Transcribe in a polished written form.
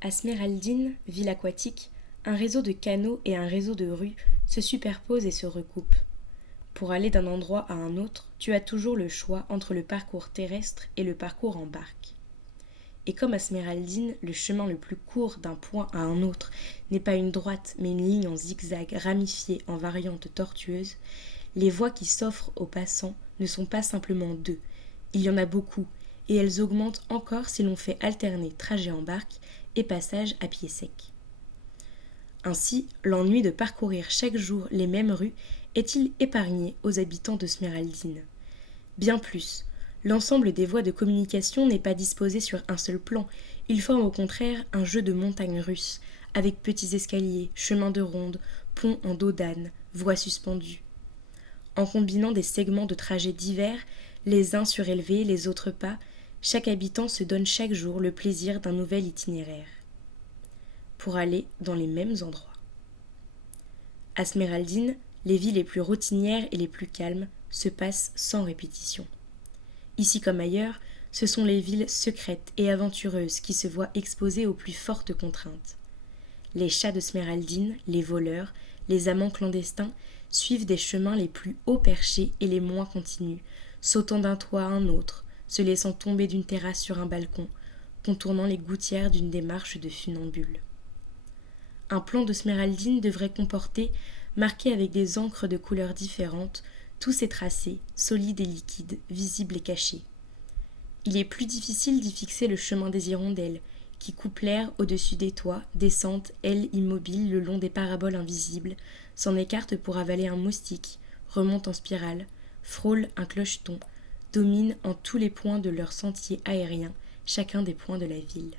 À Sméraldine, ville aquatique, un réseau de canaux et un réseau de rues se superposent et se recoupent. Pour aller d'un endroit à un autre, tu as toujours le choix entre le parcours terrestre et le parcours en barque. Et comme à Sméraldine, le chemin le plus court d'un point à un autre n'est pas une droite mais une ligne en zigzag ramifiée en variantes tortueuses, les voies qui s'offrent aux passants ne sont pas simplement deux, il y en a beaucoup, et elles augmentent encore si l'on fait alterner trajet en barque et passage à pied sec. Ainsi, l'ennui de parcourir chaque jour les mêmes rues est-il épargné aux habitants de Sméraldine. Bien plus, l'ensemble des voies de communication n'est pas disposé sur un seul plan, il forme au contraire un jeu de montagnes russes, avec petits escaliers, chemins de ronde, ponts en dos d'âne, voies suspendues. En combinant des segments de trajets divers, les uns surélevés, les autres pas, chaque habitant se donne chaque jour le plaisir d'un nouvel itinéraire, pour aller dans les mêmes endroits. À Sméraldine, les vies les plus routinières et les plus calmes se passent sans répétition. Ici comme ailleurs, ce sont les villes secrètes et aventureuses qui se voient exposées aux plus fortes contraintes. Les chats de Sméraldine, les voleurs, les amants clandestins suivent des chemins les plus haut perchés et les moins continus, sautant d'un toit à un autre, se laissant tomber d'une terrasse sur un balcon, contournant les gouttières d'une démarche de funambule. Un plan de Sméraldine devrait comporter, marqué avec des encres de couleurs différentes, tous ces tracés, solides et liquides, visibles et cachés. Il est plus difficile d'y fixer le chemin des hirondelles, qui coupent l'air au-dessus des toits, descendent, ailes immobiles le long des paraboles invisibles, s'en écartent pour avaler un moustique, remontent en spirale, frôlent un clocheton, dominent en tous les points de leur sentier aérien chacun des points de la ville.